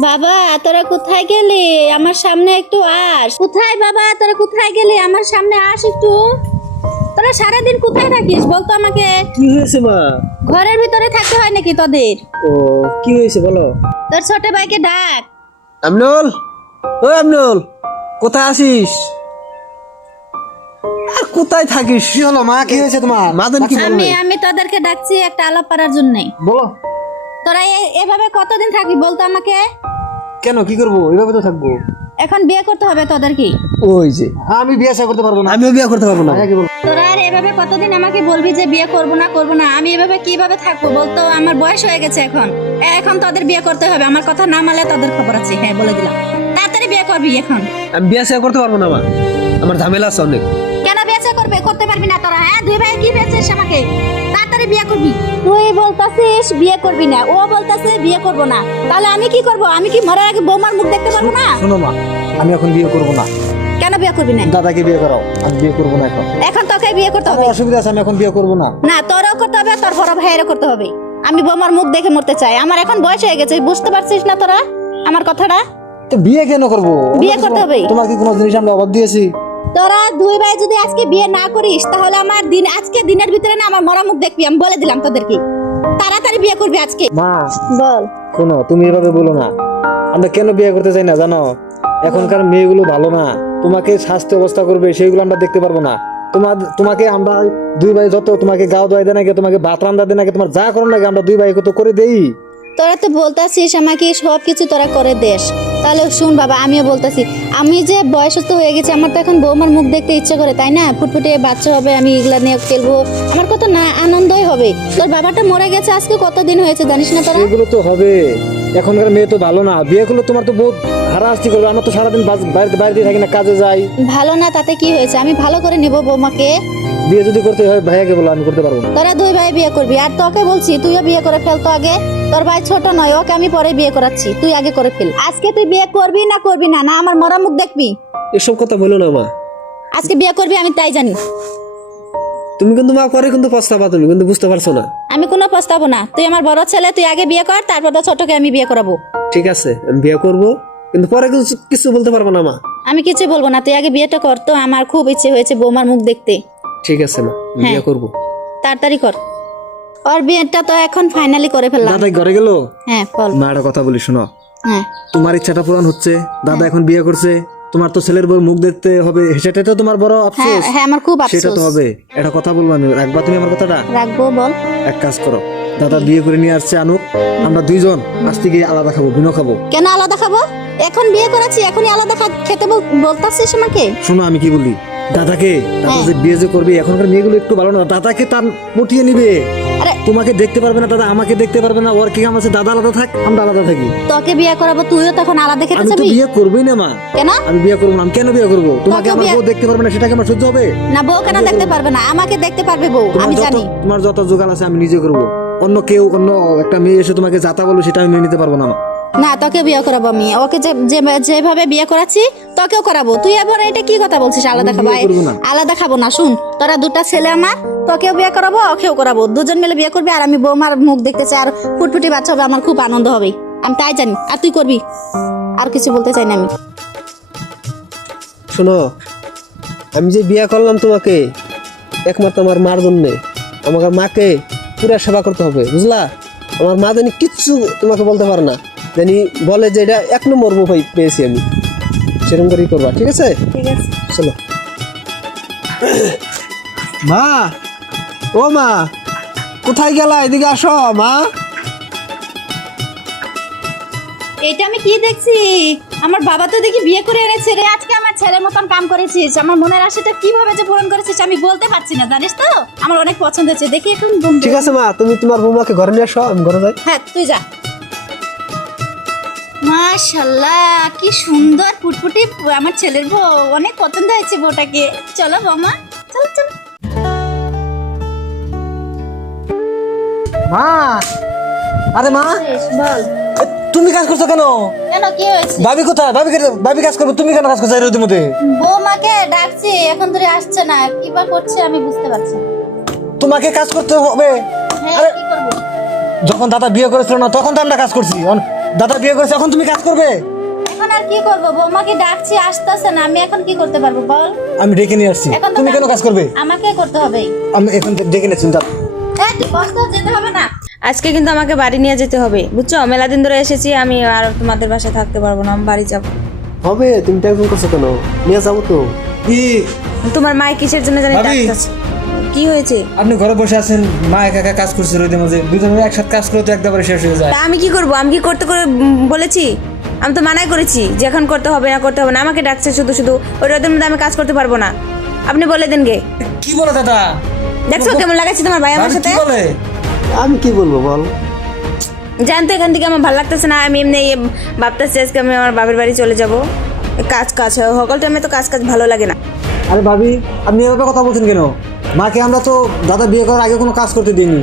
বাবা তোরা কোথায় গেলি? আমার সামনে একটু আস। কোথায় বাবা তোরা কোথায় গেলি? আমার সামনে আস একটু। তোরা সারাদিন কোথায় থাকিস বলতো আমাকে? কি হয়েছে মা? ঘরের ভিতরে থাকতে হয় নাকি তোদের? ও কি হয়েছে বলো। তোর ছোট ভাইকে ডাক। আমনুল, ও আমনুল, কোথায় আছিস? আর কোথায় থাকিস? কি হলো মা? কি হয়েছে তোমার? মাদন কি বলবে? আমি তোদেরকে ডাকছি একটা আলাপ করার জন্য। বলো। তোরা এভাবে কতদিন থাকবি বলতো আমাকে? কেন কি করবো? এভাবে তো থাকবো। এখন বিয়ে করতে হবে তোদের কি? ওই যে আমি বিয়ে শাদী করতে পারবো না। আমিও বিয়ে করতে পারবো না। কি বলবো? তোরা আর এভাবে কতদিন আমাকে বলবি যে বিয়ে করবো না করবো না? আমি এভাবে কিভাবে থাকবো বলতো? আমার বয়স হয়ে গেছে এখন। এখন তোদের বিয়ে করতে হবে। আমার কথা না মানলে তোদের খবর আছে। হ্যাঁ বলে দিলাম, তাড়াতাড়ি বিয়ে করবি এখন। আমি বিয়ে করতে পারবো না মা, আমার ঝামেলা আছে অনেক। কেন বিয়ে করবে? করতে পারবি না তোরা? হ্যাঁ দুই ভাই কি পেয়েছিস আমাকে? তাড়াতাড়ি বিয়ে করবি। তুই বলতাছিস বিয়ে করবি না, ও বলতাছে বিয়ে করবো না। তাহলে আমি কি করব? আমি কি মরার আগে বৌমার মুখ দেখতে পারবো না? শোনো মা, আমি এখন বিয়ে করবো না। কেন বিয়ে করবি না? দাদাকে বিয়ে করাও। আমি বিয়ে করবো না এখন। এখন তোকে বিয়ে করতে হবে। আমার অসুবিধা আছে, আমি এখন বিয়ে করবো না। না তোরও করতে হবে, তোর বড় ভাইয়েরও করতে হবে। আমি বৌমার মুখ দেখে মরতে চাই। আমার এখন বয়স হয়ে গেছে, বুঝতে পারছিস না তোরা আমার কথাটা? তো বিয়ে কেন করবো? বিয়ে করতে হবে। তোমার কি কোনো জিনিস আমরা অভাব দিয়েছি? তোরা দুই ভাই যদি আজকে বিয়ে না করিস তাহলে আমার দিন আজকে দিনের ভিতরে না আমার মরা মুখ দেখবি। আমি বলে দিলাম তোদেরকে, তাড়াতাড়ি বিয়ে করবি আজকে। মা বল। শোনো, তুমি এভাবে বলো না। আমরা কেন বিয়ে করতে চাই না জানো? এখনকার মেয়েগুলো ভালো না। তোমাকে স্বাস্থ্য অবস্থা করবে সেগুলো আমরা দেখতে পারবো না। তোমাকে আমরা দুই ভাই যত তোমাকে গাও দোয়াই দেয় নাকি, তোমাকে ভাত রান্না দেয় নাকি, তোমার যা করো নাকি আমরা দুই ভাই তো করে দেই। তোরা তো বলতাছিস আমাকে সব কিছু তোরা করে দেশ। তাহলে শুন বাবা, আমিও বলতাছি, আমি যে বয়সস্থ হয়ে গেছি, আমার তো এখন বৌমার মুখ দেখতে ইচ্ছে করে, তাই না? ফুটফুটে বাচ্চা হবে, আমি এগুলা নিয়ে খেলবো, আমার কত না আনন্দই হবে। তোর বাবাটা মরে গেছে আজকে কতদিন হয়েছে জানিস না তোরা? এগুলো তো হবে। এখনকার মেয়ে তো ভালো না। বিয়ে করলে তোমার তো বহুত হারাহাস্তি করবে। আমরা তো সারাদিন বাইরে থাকি না, কাজে যাই। ভালো না তাতে কি হয়েছে? আমি ভালো করে নিব বৌমাকে। বিয়ে যদি করতে হয় ভাইয়াকে বলো, আমি করতে পারবো না। তোরা দুই ভাই বিয়ে করবি, আর তোকে বলছি তুইও বিয়ে করে ফেল তো আগে। তোর ভাই ছোট নয়, ওকে আমি পরে বিয়ে করাচ্ছি, তুই আগে করে ফেল। আজকে তুই বিয়ে করবি না করবি না? না আমার মরা মুখ দেখবি? এসব কথা বলো না মা। আজকে বিয়ে করবি, আমি তাই জানি। তুমি কিন্তু মা পরে কিন্তু পস্তাবা, তুমি কিন্তু বুঝতে পারছো না। আমি কোনো পস্তাবো না। তুই আমার বড় ছেলে, তুই আগে বিয়ে কর, তারপর তো ছোটকে আমি বিয়ে করাবো। ঠিক আছে আমি বিয়ে করবো, কিন্তু পরে কিছু বলতে পারবো না মা। আমি কিছু বলবো না, তুই আগে বিয়েটা কর। তো আমার খুব ইচ্ছে হয়েছে বৌমার মুখ দেখতে। ঠিক আছে মা, আমি বিয়ে করবো। তাড়াতাড়ি কর। ওর বিয়েটা তো এখন ফাইনালি করে ফেললাম। দাদা ঘরে গেল। হ্যাঁ বল। মা একটা কথা বলি শোনো। হ্যাঁ তোমার ইচ্ছাটা পূরণ হচ্ছে। দাদা এখন বিয়ে করছে, তোমার তো ছেলের বউর মুখ দেখতে হবে, সেটাই তো তোমার বড় হ্যাঁ আফসোস। হ্যাঁ আমার খুব সেটা আফসোস। তো হবে। একটা কথা বলবো, আমি রাখবা তুমি আমার কথাটা? রাখবো, বল। এক কাজ করো, দাদা বিয়ে করে নিয়ে আসছে আনুক, আমরা দুইজন আজ থেকে আলাদা খাবো, ভিন্ন খাবো। কেন আলাদা খাবো? এখন বিয়ে করাচ্ছি, এখনই আলাদা খেতে বলতাছিস আমাকে? শোনো আমি কি বলি, দাদাকে দাদা যে বিয়ে যে করবে, এখনকার মেয়েগুলো একটু ভালো না। দাদাকে তার পটিয়ে নিবে। আরে তোমাকে দেখতে পারবে না দাদা, আমাকে দেখতে পারবে না। ওর কি কাম আছে? দাদা আলাদা থাক, আমরা আলাদা থাকি। তোকে বিয়ে করাবো, তুইও তখন আলাদা খেতে আমি তো যাবি? বিয়ে করবোই না মা। কেন? আমি বিয়ে করবো না। আমি কেন বিয়ে করবো? তোমাকে তোকে আমার বিয়ে- বউ দেখতে পারবে না, সেটাকে আমার সহ্য হবে? না বউ কেন দেখতে পারবে না? আমাকে দেখতে পারবে বউ, আমি জানি। তোমার যত জোগাড় আছে আমি নিজে করবো। অন্য কেউ, অন্য একটা মেয়ে এসে তোমাকে যাতা বলবো, সেটা আমি মেনে নিতে পারবো না মা। না তোকে বিয়ে করাবো আমি। ওকে যেভাবে বিয়ে করাচ্ছি তোকেও করাবো। তুই এবার এটা কি কথা বলছিস? আলাদা খাবো? বিয়ে করবো না। আলাদা খাবো না। শুন, তোরা দুটা ছেলে আমার, তোকেও বিয়ে করাবো, ওকেও করাবো। দুজন মিলে বিয়ে করবি, আর আমি বৌমার মুখ দেখতে চাই, আর ফুটফুটি বাচ্চা হবে, আমার খুব আনন্দ হবে। আমি তাই জানি, আর তুই করবি। আর কিছু বলতে চাই না আমি। শোনো, আমি যে বিয়ে করলাম তোমাকে একমাত্র আমার মার জন্য। আমাকে মাকে পুরা সেবা করতে হবে, বুঝলা? আমার মা জানি কিচ্ছু তোমাকে বলতে পারে না, জানি বলে যে এটা 1 নম্বর বউ পেয়েছি আমি, সেরকম করেই করবা। ঠিক আছে? ঠিক আছে। চলো। মা, ও মা, কোথায় গেলা? এদিকে আসো মা। এটা আমি কি দেখছি? আমার বাবা তো দেখি বিয়ে করে এনেছে রে। আজকে আমার ছেলের মতন কাম করেছিস। আমার মনের আশাটা কিভাবে যে পূরণ করেছিস আমি বলতে পারছি না, জানিস তো? আমার অনেক পছন্দ হয়েছে। দেখি এখন ঠিক আছে মা, তুমি তোমার বৌমাকে ঘরে নিয়ে আসো, আমি ঘরে যাই। হ্যাঁ তুই যা। মাশাআল্লাহ, কি সুন্দর ফুটফুটি আমার ছেলের বউ। অনেক পছন্দ হয়েছে বউটাকে। চলো বৌমা, চলো চলো। মা, আরে মা, বল। তুমি কাজ করছো কেন? কেন কি হয়েছে? ভাবি কোথায়? ভাবি কাজ করবে, তুমি কেন কাজ করছো এর মধ্যে? বৌমাকে ডাকছি, এখন ধরে আসছে না। কিবা করছে আমি বুঝতে পারছি না। তোমাকে কাজ করতে হবে। হ্যাঁ আরে কি করবো? যখন দাদা বিয়ে করেছিল না, তখন তো আমরা কাজ করছি। দাদা বিয়ে করেছে, এখন তুমি কাজ করবে? এখন আর কি করব, বৌমাকে ডাকছি আসতেছে না, আমি এখন কি করতে পারবো বল? আমি ডেকে নিয়ে আসছি। এখন তো তুমি কেন কাজ করবে? আমাকে করতে হবে। আমি এখন ডেকে নিয়েছি। এই তুই কষ্ট যেতে হবে না। আজকে কিন্তু আমাকে বাড়ি নিয়ে যেতে হবে, বুঝছো? মেলা দিন ধরে এসেছি, আমি আর তোমাদের বাসায় থাকতে পারবো না, আমি বাড়ি যাব। হবে, তুমি টেনশন করছো কেন? নিয়ে যাবো তো। কি তোমার মা কিসের জন্য জানি ভাবি। ডাকতেছে। কি হয়েছে? আপনি ঘরে বসে আছেন, মা একা একা কাজ করছে রোদের মাঝে, দুজনে একসাথে কাজ করলে তো একবারে শেষ হয়ে যায়। তা আমি কি করব? আমি কি করতে করে বলেছি? আমি তো মানাই করেছি যে এখন করতে হবে না, করতে হবে না। আমাকে ডাকছে শুধু শুধু, ওই রোদের মধ্যে আমি কাজ করতে পারবো না। আপনি বলে দেন গে। কি বলে দাদা? দেখছো কেমন লাগাচ্ছে তোমার ভাই আমার সাথে? কি বলে? আমি কি বলবো বল? জানতো এখান থেকে আমার ভালো লাগতেছে না, আমি এমনি ভাবতেছি আজকে আমি আমার বাবার বাড়ি চলে যাব। কাজ কাজ সকল টাইমে তো কাজ কাজ ভালো লাগে না। আরে ভাবি, আপনি এভাবে কথা বলছেন কেন? মাকে আমরা তো দাদা বিয়ে করার আগে কোনো কাজ করতে দিইনি।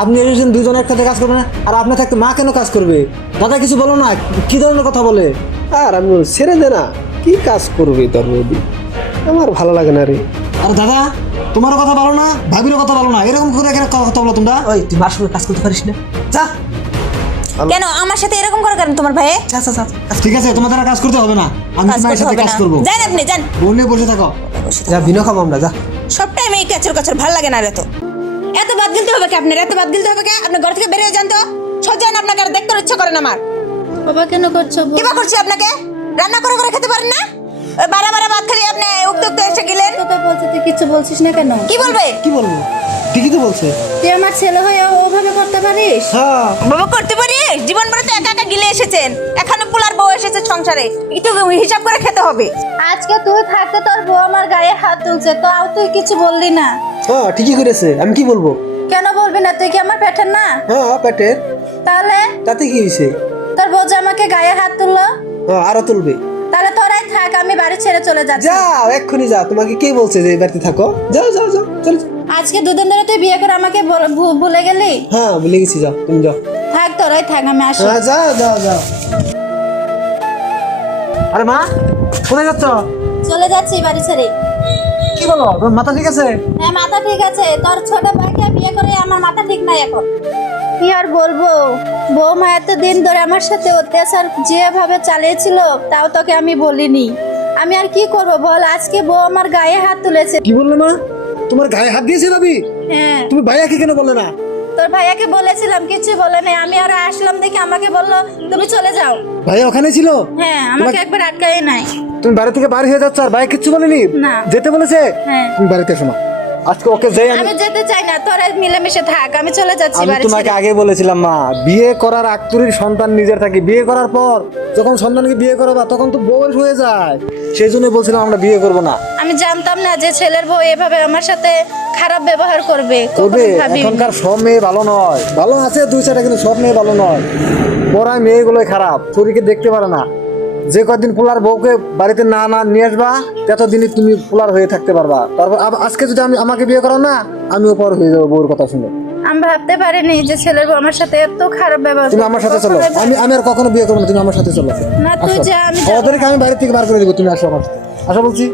আপনি এসেছেন দুজনে একসাথে কাজ করবে না, আর আপনি থাকতে মা কেন কাজ করবে? দাদা কিছু বলো না, কি ধরনের কথা বলে? আর আমি বলি, ছেড়ে দে না, কি কাজ করবে তোর বৌদি? আমার ভালো লাগে না রে। আর দাদা, তোমারও কথা বলো না, ভাবিরও কথা বলো না, এরকম করে এখানে কথা বলো তোমরা? ওই তুই মার সঙ্গে কাজ করতে পারিস না? যা কেন আমার সাথে এরকম করে কেন তোমার ভাই? যা যা যা। ঠিক আছে, তোমাদের আর কাজ করতে হবে না, আমি কাজ মায়ের করতে সাথে হবে কাজ না। করবো। যান আপনি যান। বোন নিয়ে বসে থাকো। যা বিনো খাবো আমরা, যা। সব টাইমে এই কাচর কাচর ভালো লাগে না রে তো। এত বাদ গিলতে হবে কি আপনার? এত বাদ গিলতে হবে কি? আপনি ঘর থেকে বেরিয়ে যান তো। সহ্য হয় না আপনাকে, আর দেখতে ইচ্ছা করে না আমার। বাবা কেন করছো? কি বা করছি আপনাকে? রান্না করে করে খেতে পারেন না? ওই বারা বারা ভাত খালি আপনি উক্ত উক্ত এসে গেলেন। তো বলছে, তুই কিছু বলছিস না কেন? কি বলবে? কি বলবো? ঠিকই তো বলছে। তুই আমার ছেলে হয়ে ওভাবে করতে পারিস? হ্যাঁ, বাবা করতে পারি? জীবন ভরে তো একা একা গিলে এসেছেন, এখানে পোলার বউ এসেছে সংসারে, একটু হিসাব করে খেতে হবে। আজকে তুই থাকতে তোর বউ আমার গায়ে হাত তুলছে, তো আও তুই কিছু বললি না হ্যাঁ ঠিকই করেছে, আমি কি বলবো? কেন? বলবি না? তুই কি আমার পেটের না? হ্যাঁ পেটের, তাহলে তাতে কি হয়েছে? তোর বউ যে আমাকে গায়ে হাত তুললো, হ্যাঁ আরো তুলবে। তাহলে তোরাই থাক, আমি বাড়ি ছেড়ে চলে যাচ্ছি। যাও এক্ষুনি যাও, তোমাকে কে বলছে যে এই বাড়িতে থাকো? যাও যাও যাও, চল। আজকে দুদিন ধরে তুই বিয়ে করে আমাকে ভুলে গেলি। হ্যাঁ ভুলে গেছি, যাও তুমি যাও। থাক, তোরাই থাক, আমি আসি। হ্যাঁ যাও যাও যাও। আরে মা, কোথায় যাচ্ছ? চলে যাচ্ছি বাড়ি ছেড়ে। কি বলো, তোমার মাথা ঠিক আছে? হ্যাঁ মাথা ঠিক আছে, তোর ছোট ভাইকে বিয়ে করে আমার মাথা ঠিক নাই এখন। কি আর বলবো, বৌমা এতদিন ধরে আমার সাথে অত্যাচার যেভাবে চালিয়েছিল, তাও তোকে আমি বলিনি। আমি আর কি করব বল, আজকে বউ আমার গায়ে হাত তুলেছে। কি বললে মা? তোমার গায়ে হাত দিয়েছে ভাবি? হ্যাঁ, তুমি ভাইয়াকে কেন বললে না? তোর ভাইয়াকে বলেছিলাম, কিছু বলে নাই। আমি আর আসলাম দেখে আমাকে বললো তুমি চলে যাও। ভাইয়া ওখানে ছিল? হ্যাঁ, আমাকে একবার আটকাই নাই। তুমি বাড়ি থেকে বাড়ি হয়ে যাচ্ছ আর ভাই কিচ্ছু বলেনি? না। যেতে বলেছে? হ্যাঁ। তুমি বাড়িতে এসো না, আজকে ওকে যাই আমি। আমি যেতে চাই না, তোরা মিলেমিশে থাক, আমি চলে যাচ্ছি আমি বাড়ি তোমাকে ছেড়ে। আগে বলেছিলাম মা, বিয়ে করার আকতুরির সন্তান নিজের থাকে, বিয়ে করার পর যখন সন্তানকে বিয়ে করবা তখন তো বয়স হয়ে যায়, সেই জন্য বলছিলাম আমরা বিয়ে করব না। আমি জানতাম না যে ছেলের বউ এভাবে আমার সাথে খারাপ ব্যবহার করবে, করবে? কখনো ভাবিনি। এখনকার সব মেয়ে ভালো নয়, ভালো আছে দুই চারটা, কিন্তু সব মেয়ে ভালো নয়। পড়ায় মেয়েগুলোই খারাপ, শরীরকে দেখতে পারে না। যে কদিন পোলার বউকে বাড়িতে না না নিয়ে আসবা, ততদিনই তুমি পোলার হয়ে থাকতে পারবা। তারপর আজকে যদি আমাকে বিয়ে করো না, আমি ওপর হয়ে যাবো বউর কথা শুনে। আমি ভাবতে পারিনি যে ছেলের বউ আমার সাথে এত খারাপ ব্যবহার তুমি করবে। আমার সাথে চলো, কখনোই আমি আর কখনো বিয়ে করবো না, তুমি আমার সাথে চলো। না, তুই আসো। যা, আমি যাবো। ওদেরকে আমি বাইরে থেকে বার করে দেবো, তুমি আসো আমার সাথে, আসো বলছি।